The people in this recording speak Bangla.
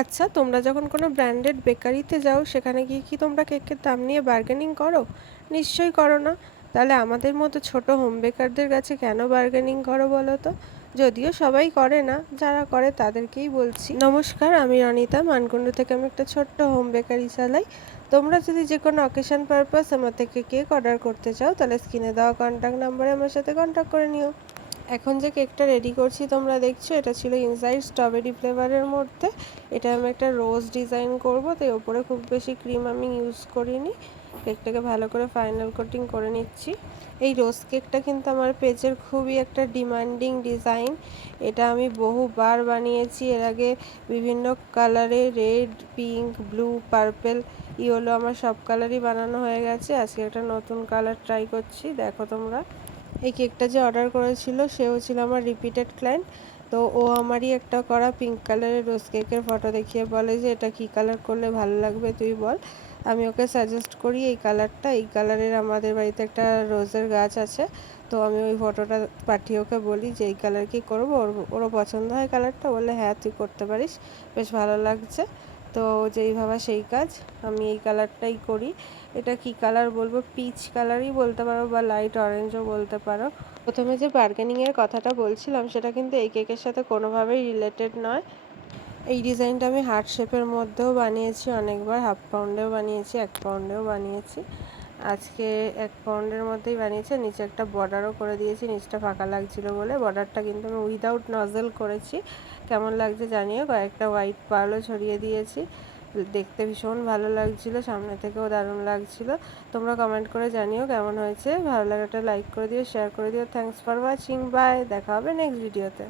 আচ্ছা, তোমরা যখন কোনো ব্র্যান্ডেড বেকারিতে যাও সেখানে গিয়ে কি তোমরা কেকের দাম নিয়ে বার্গেনিং করো? নিশ্চয়ই করো না। তাহলে আমাদের মতো ছোট হোম বেকারদের কাছে কেন বার্গেনিং করো বলো তো? যদিও সবাই করে না, যারা করে তাদেরকেই বলছি। নমস্কার, আমি রনিতা মানকুণ্ডু থেকে। আমি একটা ছোট্ট হোম বেকারি চালাই। তোমরা যদি যে কোনো অকেশন পারপাস আমার থেকে কেক অর্ডার করতে চাও তাহলে স্ক্রিনে দেওয়া কন্ট্যাক্ট নাম্বারে আমার সাথে কন্ট্যাক্ট করে নিও। এখন যে কেকটা রেডি করছি তোমরা দেখছো, এটা ছিল ইনসাইড স্ট্রবেরি ফ্লেভারের মধ্যে। এটা আমি একটা রোজ ডিজাইন করব, তাই ওপরে খুব বেশি ক্রিম আমি ইউজ করিনি। কেকটাকে ভালো করে ফাইনাল কোটিং করে নিচ্ছি। এই রোজ কেকটা কিন্তু আমার পেজের খুবই একটা ডিমান্ডিং ডিজাইন। এটা আমি বহুবার বানিয়েছি এর আগে, বিভিন্ন কালারে, red, pink, blue, purple, yellow, আমার সব কালারই বানানো হয়ে গেছে। আজকে একটা নতুন কালার ট্রাই করছি, দেখো তোমরা। এই কেকটা যে অর্ডার করেছিল সেও ছিল আমার রিপিটেড ক্লায়েন্ট। তো ও আমারই একটা করা পিঙ্ক কালারের রোজ কেকের ফটো দেখিয়ে বলে যে এটা কী কালার করলে ভালো লাগবে তুই বল। আমি ওকে সাজেস্ট করি এই কালারটা। এই কালারের আমাদের বাড়িতে একটা রোজের গাছ আছে। তো আমি ওই ফটোটা পাঠিয়ে ওকে বলি যে এই কালার কি করবো, ওরও পছন্দ হয় কালারটা, বলে হ্যাঁ তুই করতে পারিস, বেশ ভালো লাগছে। তো যেই ভাবা সেই কাজ, আমি এই কালারটাই করি। এটা কি কালার বলবো, পিচ কালারই বলতে পারো বা লাইট অরেঞ্জও বলতে পারো। প্রথমে যে বার্গেনিংয়ের কথাটা বলছিলাম সেটা কিন্তু এই কেকের সাথে কোনোভাবেই রিলেটেড নয়। এই ডিজাইনটা আমি হার্ট শেপের মধ্যেও বানিয়েছি অনেকবার, হাফ পাউন্ডেও বানিয়েছি, 1 পাউন্ডেও বানিয়েছি। আজকে 1 পাউন্ডের মধ্যেই বানিয়েছি। নিচে একটা বর্ডারও করে দিয়েছি, নিচটা ফাঁকা লাগছিল বলে। বর্ডারটা কিন্তু আমি উইদাউট নজেল করেছি। কেমন লাগছে জানিও। কয়েকটা হোয়াইট পার্লও ছড়িয়ে দিয়েছি। দেখতে ভীষণ ভালো লাগছিল, সামনে থেকেও দারুণ লাগছিল। তোমরা কমেন্ট করে জানিও কেমন হয়েছে। ভালো লাগাটা লাইক করে দিও, শেয়ার করে দিও। Thanks for watching, bye. দেখা হবে নেক্সট ভিডিওতে।